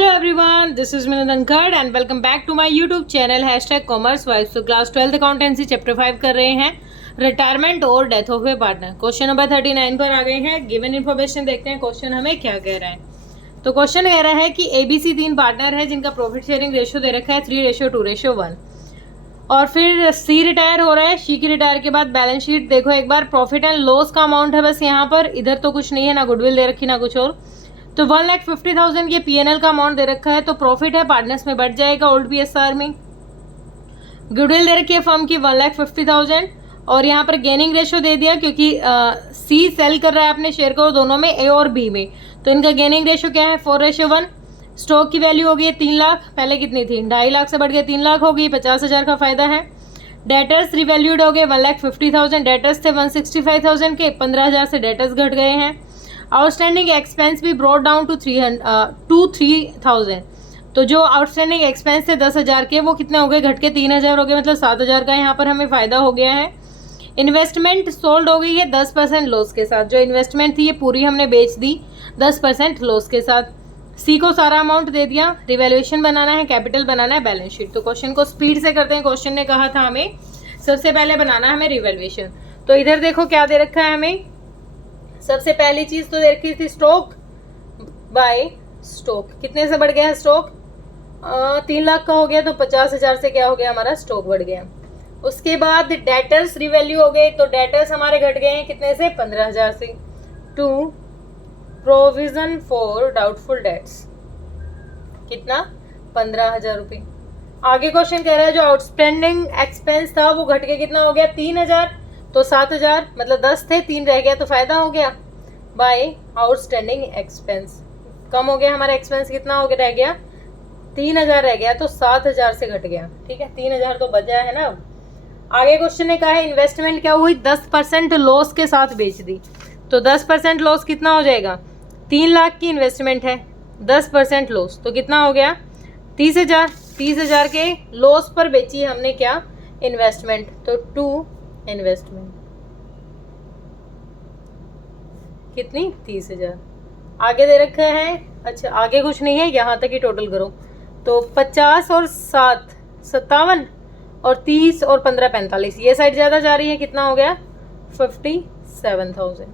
Hello everyone, this is Minad Ankad and welcome back to my YouTube channel #commerce wives। तो class 12th accountancy chapter 5 कर रहे हैं, retirement और death of A partner. Question number 39 पर आ गए हैं। Given information देखते हैं क्वेश्चन हमें क्या कह रहा है। तो क्वेश्चन कह रहा है कि ABC 3 पार्टनर है जिनका प्रॉफिट शेयरिंग रेशियो दे रखा है 3:2:1 और फिर C रिटायर हो रहा है। C की रिटायर के बाद बैलेंस शीट देखो एक बार, प्रॉफिट एंड लॉस का अमाउंट है बस यहाँ पर, इधर तो कुछ नहीं है, ना गुडविल दे रखी ना कुछ और। तो 1,50,000 ये PNL का अमाउंट दे रखा है, तो प्रॉफिट है पार्टनर्स में बढ़ जाएगा ओल्ड PSR में। गुडविल दे रखी है फर्म की 1,50,000 और यहाँ पर गेनिंग रेशियो दे दिया क्योंकि C सेल कर रहा है अपने शेयर को दोनों में, A और B में, तो इनका गेनिंग रेशियो क्या है 4:1। स्टॉक की वैल्यू हो गई 3 लाख, पहले कितनी थी 2.5 लाख से बढ़ के 3 लाख हो गई, 50,000 का फायदा है। डेटर्स रिवैल्यूड हो गए 1,50,000, डेटर्स थे 165,000 के, 15,000 से डेटर्स घट गए हैं। आउटस्टैंडिंग एक्सपेंस भी ब्रॉड डाउन टू 3,000, तो जो आउटस्टैंडिंग एक्सपेंस थे 10,000 के वो कितने हो गए, घट के 3,000 हो गए, मतलब 7,000 का यहाँ पर हमें फ़ायदा हो गया है। इन्वेस्टमेंट सोल्ड हो गई है 10% लॉस के साथ, जो इन्वेस्टमेंट थी ये पूरी हमने बेच दी 10% लॉस के साथ। सी को सारा अमाउंट दे दिया, रिवैल्यूएशन बनाना है, कैपिटल बनाना है, बैलेंस शीट। तो क्वेश्चन को स्पीड से करते हैं। क्वेश्चन ने कहा था हमें सबसे पहले बनाना है हमें रिवैल्यूएशन। तो इधर देखो क्या दे रखा है हमें, सबसे पहली चीज तो दे रखी थी स्टॉक बाय स्टॉक। कितने से बढ़ गया है स्टॉक, 3 लाख का हो गया, तो 50,000 से क्या हो गया हमारा स्टॉक बढ़ गया। उसके बाद डेटर्स रिवैल्यू हो गए, तो डेटर्स हमारे घट गए हैं कितने से 15,000 से। To provision for doubtful debts, कितना 15,000 रुपये। आगे क्वेश्चन कह रहा है जो आउटस्टैंडिंग एक्सपेंस था वो घट के कितना हो गया 3,000, तो 7,000 मतलब 10 थे, 3 रह गया, तो फायदा हो गया बाय आउटस्टैंडिंग एक्सपेंस। कम हो गया हमारा एक्सपेंस, कितना हो गया रह गया 3,000 रह गया, तो 7,000 से घट गया। ठीक है, 3,000 तो बचा है ना। अब आगे क्वेश्चन ने कहा है इन्वेस्टमेंट क्या हुई 10% लॉस के साथ बेच दी, तो 10% लॉस कितना हो जाएगा, 3 लाख की इन्वेस्टमेंट है, 10% लॉस तो कितना हो गया 30,000। 30,000 के लॉस पर बेची हमने क्या इन्वेस्टमेंट, तो 2 इन्वेस्टमेंट कितनी 30,000। आगे दे रखा है, अच्छा आगे कुछ नहीं है, यहाँ तक ही टोटल करो, तो 50 और 7 57 और 30 और 15 45, ये साइड ज़्यादा जा रही है, कितना हो गया 57,000।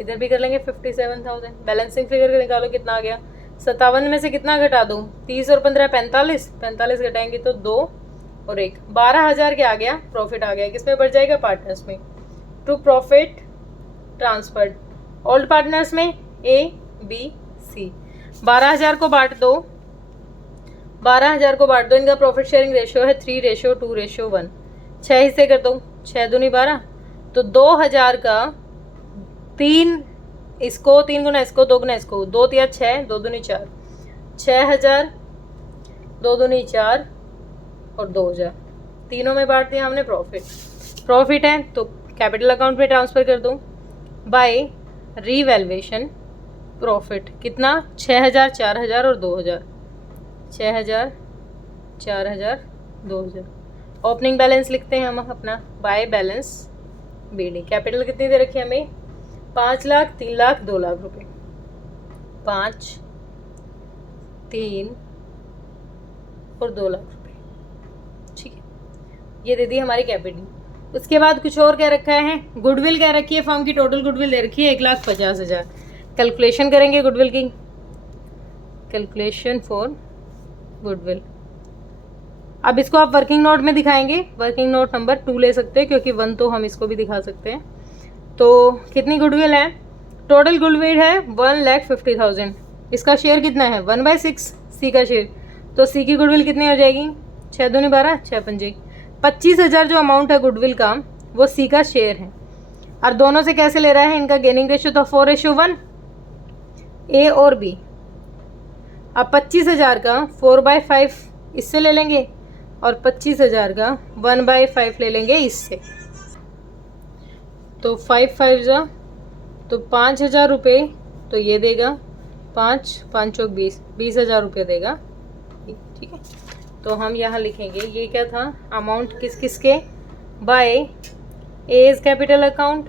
इधर भी कर लेंगे 57,000। बैलेंसिंग फिगर निकालो कितना आ गया, 57 में से कितना घटा दो 30 और 15 45, 45 घटाएंगे तो 2 और 1 12,000 के आ गया, प्रॉफिट आ गया। किसमें बढ़ जाएगा पार्टनर्स में। To profit transferred old partners में A B C, 12,000 को बांट दो, 12,000 को बांट दो, इनका प्रॉफिट शेयरिंग रेशियो है 3:2:1, 6 हिस्से कर दो, 6 दूनी 12, तो 2,000 का 3 इसको, 3 गुना इसको, 2 गुना इसको, 2 तिया 6, 2 दूनी 4, 6,000, 2 दूनी 4 और 2,000, तीनों में बांट दिया हमने। प्रॉफिट है तो कैपिटल अकाउंट में ट्रांसफर कर दो बाय रीवैल्यूएशन प्रॉफिट, कितना 6,000, 4,000 और 2,000, 6,000, 4,000, 2,000। ओपनिंग बैलेंस लिखते हैं हम अपना बाय बैलेंस BD। कैपिटल कितनी दे रखी है हमें 5 लाख, 3 लाख, 2 लाख रुपए, 5, 3 और 2 लाख रुपए। ठीक है, ये दे दी हमारी कैपिटल। उसके बाद कुछ और क्या रखा है, गुडविल क्या रखी है फर्म की, टोटल गुडविल दे रखी है 1,50,000। कैलकुलेशन करेंगे गुडविल की, कैलकुलेशन फॉर गुडविल। अब इसको आप वर्किंग नोट में दिखाएंगे, वर्किंग नोट नंबर 2 ले सकते हैं क्योंकि 1 तो हम इसको भी दिखा सकते हैं। तो कितनी गुडविल है, टोटल गुडविल है 1,50,000। इसका शेयर कितना है 1/6 सी का शेयर, तो सी की गुडविल कितनी हो जाएगी 6 दूनी 12, 6 पंजे 25,000। जो अमाउंट है गुडविल का वो सी का शेयर है, और दोनों से कैसे ले रहा है, इनका गेनिंग रेशियो तो 4:1 A और B। अब 25,000 का 4/5 इससे ले लेंगे और 25,000 का 1/5 ले लेंगे इससे, तो 5 5 जा तो 5,000 रुपये, तो ये देगा 5 5 चौक 20, 20,000 रुपये देगा। ठीक है, तो हम यहाँ लिखेंगे ये क्या था अमाउंट किस किस के, by A's capital account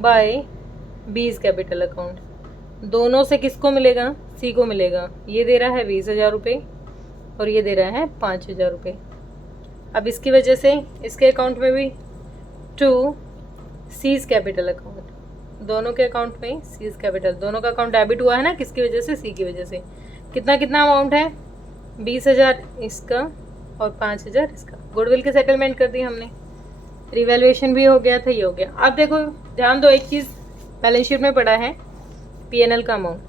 by B's capital account. दोनों से किसको मिलेगा? सी को मिलेगा। ये दे रहा है 20,000 रुपये और ये दे रहा है 5,000 रुपये। अब इसकी वजह से इसके अकाउंट में भी टू सीज कैपिटल अकाउंट, दोनों के अकाउंट में सीज कैपिटल, दोनों का अकाउंट डेबिट हुआ है ना, किसकी वजह से? सी की वजह से। कितना कितना अमाउंट है? 20,000 इसका और 5,000 इसका। गुडविल के सेटलमेंट कर दी हमने, रिवैल्यूएशन भी हो गया था, ये हो गया। अब देखो ध्यान दो, एक चीज़ बैलेंस शीट में पड़ा है, पीएनएल का अमाउंट।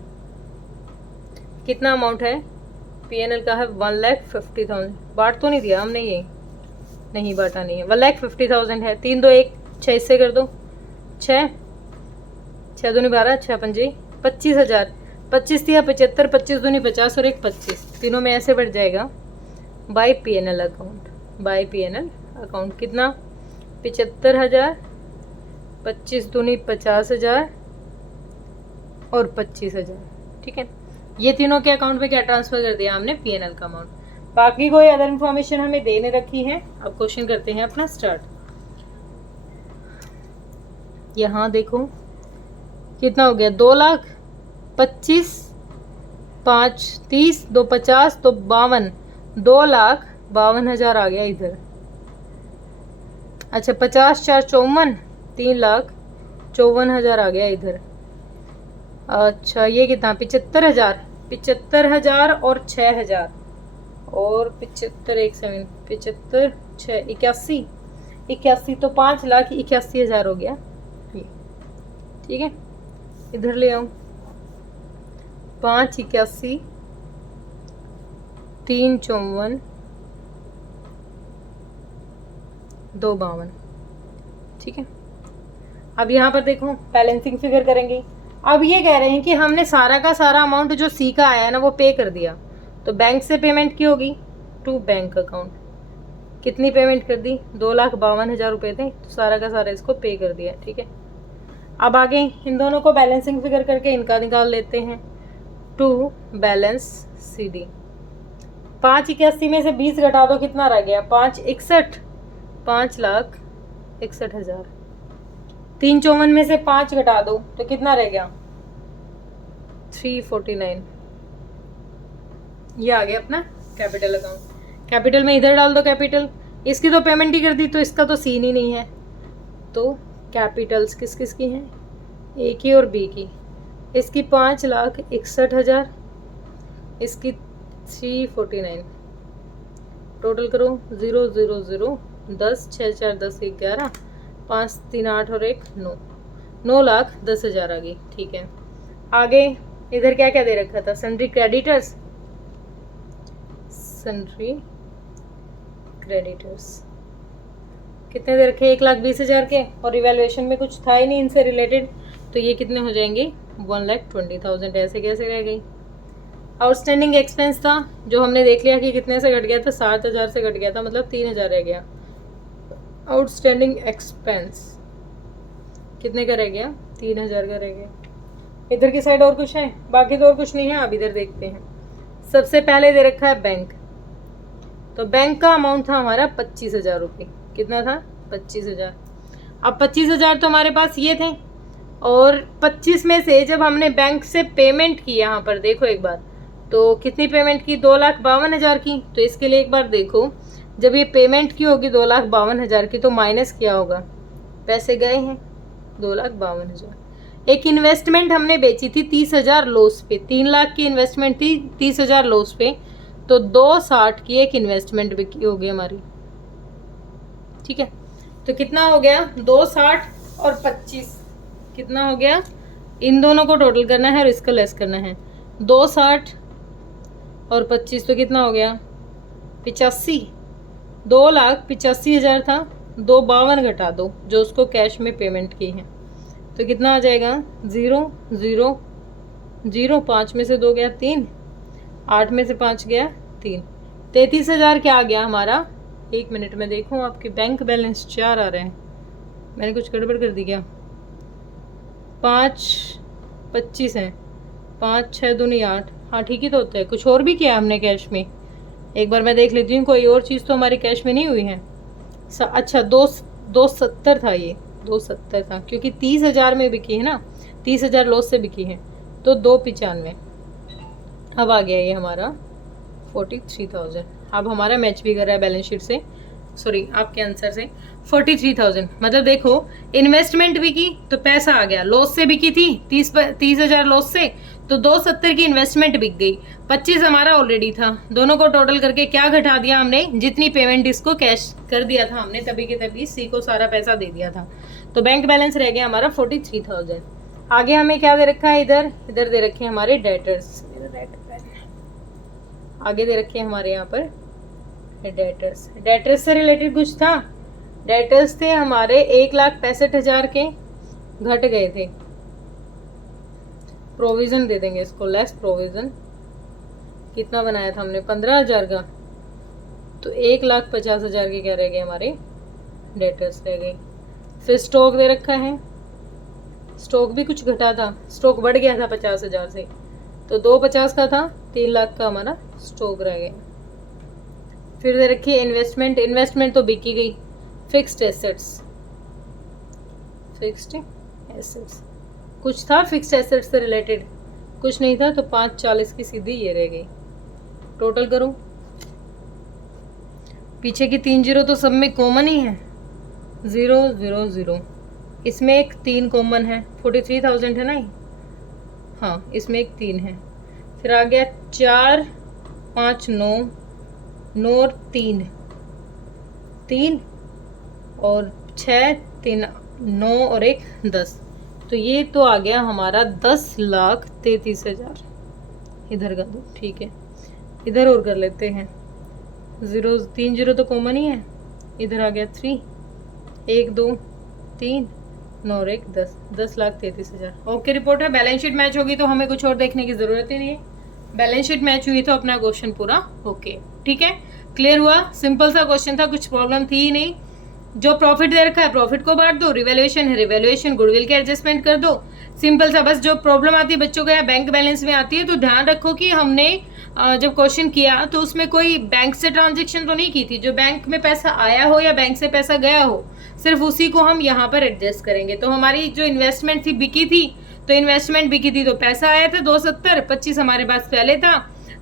कितना अमाउंट है पीएनएल का? है 1,50,000। बांट तो नहीं दिया हमने, ये नहीं बांटा नहीं है। 1,50,000 है। 3 2 1 6 इससे कर दो, 6 6 दूनी 12, 6 पंजे 25,000। 25 दिया 75, 25 दूनी 50 और 1 25, तीनों में ऐसे बढ़ जाएगा by PNL account. By PNL account कितना? 75,000, 25 दूनी 50,000 और 25,000। ठीक है, ये तीनों के अकाउंट में क्या ट्रांसफर कर दिया हमने? पीएनएल का अमाउंट। बाकी कोई अदर इन्फॉर्मेशन हमें देने रखी है। अब क्वेश्चन करते हैं अपना स्टार्ट। यहाँ देखो कितना हो गया? 2,25,000, 5 30, 2 50, तो 52, 2,52,000 आ गया इधर। अच्छा 50 4 54, 3,54,000 आ गया इधर। अच्छा ये कितना? 75,000, 75,000 और 6,000 और 75 1 7 75 6 81, 81 तो 5,81,000 हो गया। ठीक है, इधर ले आऊं। 5 81 3 54 2 52। ठीक है, अब यहाँ पर देखो बैलेंसिंग फिगर करेंगे। अब ये कह रहे हैं कि हमने सारा का सारा अमाउंट जो सी का आया है ना वो पे कर दिया, तो बैंक से पेमेंट की होगी टू बैंक अकाउंट। कितनी पेमेंट कर दी? 2,52,000 रुपये थे, तो सारा का सारा इसको पे कर दिया। ठीक है, अब आगे इन दोनों को बैलेंसिंग फिगर करके इनका निकाल लेते हैं। To balance C D. 581 में से 20 घटा दो, कितना रह गया? 5 61, 5,61,000। 354 में से 5 घटा दो तो कितना रह गया? 349। ये आ गया अपना कैपिटल अकाउंट। कैपिटल में इधर डाल दो कैपिटल। इसकी तो पेमेंट ही कर दी, तो इसका तो सीन ही नहीं है। तो कैपिटल्स किस किस की हैं? ए की और बी की। इसकी 5,61,000, इसकी 349। टोटल करो 0 0 0 10 6 4 10 1 11 5 3 8 और 1 9, 9,10,000 आ गई। ठीक है, आगे इधर क्या क्या दे रखा था? सन्ड्री क्रेडिटर्स, सन्ड्री क्रेडिटर्स कितने दे रखे? 1,20,000 के, और इवैल्यूएशन में कुछ था ही नहीं इनसे रिलेटेड, तो ये कितने हो जाएंगे? 1,20,000। ऐसे कैसे रह गई? आउटस्टैंडिंग एक्सपेंस था जो हमने देख लिया कि कितने से घट गया था? 7,000 से घट गया था, मतलब 3,000 रह गया। आउटस्टैंडिंग एक्सपेंस कितने का रह गया? 3,000 का रह गया। इधर की साइड और कुछ है? बाकी तो और कुछ नहीं है। अब इधर देखते हैं। सबसे पहले दे रखा है बैंक, तो बैंक का अमाउंट था हमारा 25,000 रुपये। कितना था? 25,000। अब 25,000 तो हमारे पास ये थे, और 25 में से जब हमने बैंक से पेमेंट की, यहाँ पर देखो एक बार, तो कितनी पेमेंट की? 2,52,000 की। तो इसके लिए एक बार देखो, जब ये पेमेंट की होगी 2,52,000 की, तो माइनस किया होगा, पैसे गए हैं 2,52,000। एक इन्वेस्टमेंट हमने बेची थी 30,000 लॉस पे, 3 लाख की इन्वेस्टमेंट थी 30,000 लॉस पे, तो 2,60 की एक इन्वेस्टमेंट बिकी होगी हमारी। ठीक है, तो कितना हो गया? 2,60 और 25 कितना हो गया? इन दोनों को टोटल करना है और इसको लेस करना है। 2,60 और 25 तो कितना हो गया? 85। 2,85,000 था, 2,52 घटा दो जो उसको कैश में पेमेंट की है, तो कितना आ जाएगा? 0 0 0, 5 में से 2 गया 3, 8 में से 5 गया 3, 33,000 क्या आ गया हमारा? 1 मिनट में देखूँ, आपके बैंक बैलेंस 4 आ रहे हैं, मैंने कुछ गड़बड़ कर दी क्या? 5 25 हैं, 5 6 दूनी 8, हाँ ठीक ही तो होता है। कुछ और भी किया हमने कैश में, एक बार मैं देख लेती हूँ, कोई और चीज़ तो हमारे कैश में नहीं हुई है। अच्छा 270 था, ये 270 था, क्योंकि 30,000 में बिकी है ना, 30,000 लॉस से बिकी है, तो 295। अब आ गया ये हमारा 43,000। अब हमारा मैच भी कर रहा है बैलेंस शीट से, सॉरी आपके आंसर से। 43,000 मतलब देखो इन्वेस्टमेंट भी की तो पैसा आ गया, लॉस से बिकी थी 30,000 लॉस से, तो 270 की इन्वेस्टमेंट बिक गई, 25 हमारा ऑलरेडी था। दोनों को टोटल करके क्या घटा दिया हमने, जितनी पेमेंट इसको कैश कर दिया था हमने तभी के तभी सी को सारा पैसा दे दिया था। तो बैंक बैलेंस रह गया हमारा 43,000। आगे हमें क्या दे रखा है, इधर दे रखे हैं हमारे डेटर्स। आगे दे रखे हैं हमारे यहाँ पर डेटर्स। डेटर्स से रिलेटेड कुछ था, डेटर्स थे हमारे 1,65,000 के, घट गए थे। प्रोविजन दे देंगे इसको, लेस प्रोविजन। कितना बनाया था हमने, 15,000 का, तो 1,50,000 के क्या रह गए हमारे डेटर्स रह गए। फिर स्टॉक दे रखा है, स्टॉक भी कुछ घटा था, स्टॉक बढ़ गया था 50,000 से, तो 250 का था, 3 लाख का हमारा स्टॉक रह गया। फिर दे रखी है इन्वेस्टमेंट, इन्वेस्टमेंट तो बिकी गई। फिक्स्ड एसेट्स, फिक्स्ड एसेट्स कुछ था फिक्स्ड एसेट्स से रिलेटेड, कुछ नहीं था, तो 540 की सीधी ये रह गई। टोटल करो, पीछे की 3 जीरो तो सब में कॉमन ही है, 0 0 0, इसमें एक 3 कॉमन है, 43,000 है ना ये, हाँ इसमें एक 3 है। फिर आ गया 4 5 9 9 और 3 और 6 3 9 और 1 10, तो ये तो आ गया हमारा 10,33,000। इधर का दो, ठीक है, इधर और कर लेते हैं। 3 जीरो तो कॉमन ही है, इधर आ गया 3 1 2 3 9 और 1 10, 10,33,000। ओके रिपोर्ट है। बैलेंस शीट मैच होगी तो हमें कुछ और देखने की जरूरत ही नहीं है, बैलेंस शीट मैच हुई तो अपना क्वेश्चन पूरा ओके। ठीक है, क्लियर हुआ, सिंपल सा क्वेश्चन था, कुछ प्रॉब्लम थी ही नहीं। जो प्रॉफिट दे रखा है प्रॉफिट को बांट दो, रिवैल्यूएशन है रिवैल्यूएशन गुडविल के एडजस्टमेंट कर दो, सिंपल सा। बस जो प्रॉब्लम आती है बच्चों को यहाँ बैंक बैलेंस में आती है, तो ध्यान रखो कि हमने जब क्वेश्चन किया तो उसमें कोई बैंक से ट्रांजेक्शन तो नहीं की थी, जो बैंक में पैसा आया हो या बैंक से पैसा गया हो सिर्फ उसी को हम यहाँ पर एडजस्ट करेंगे। तो हमारी जो इन्वेस्टमेंट थी बिकी थी, तो इन्वेस्टमेंट बिकी थी तो पैसा आया था 270, 25 हमारे पास पहले था,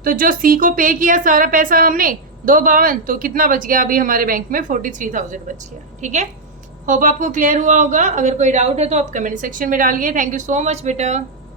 तो जो सी को पे किया सारा पैसा हमने 252, तो कितना बच गया अभी हमारे बैंक में 43,000 बच गया। ठीक है, होप आपको क्लियर हुआ होगा। अगर कोई डाउट है तो आप कमेंट सेक्शन में डालिए। थैंक यू सो मच बेटा।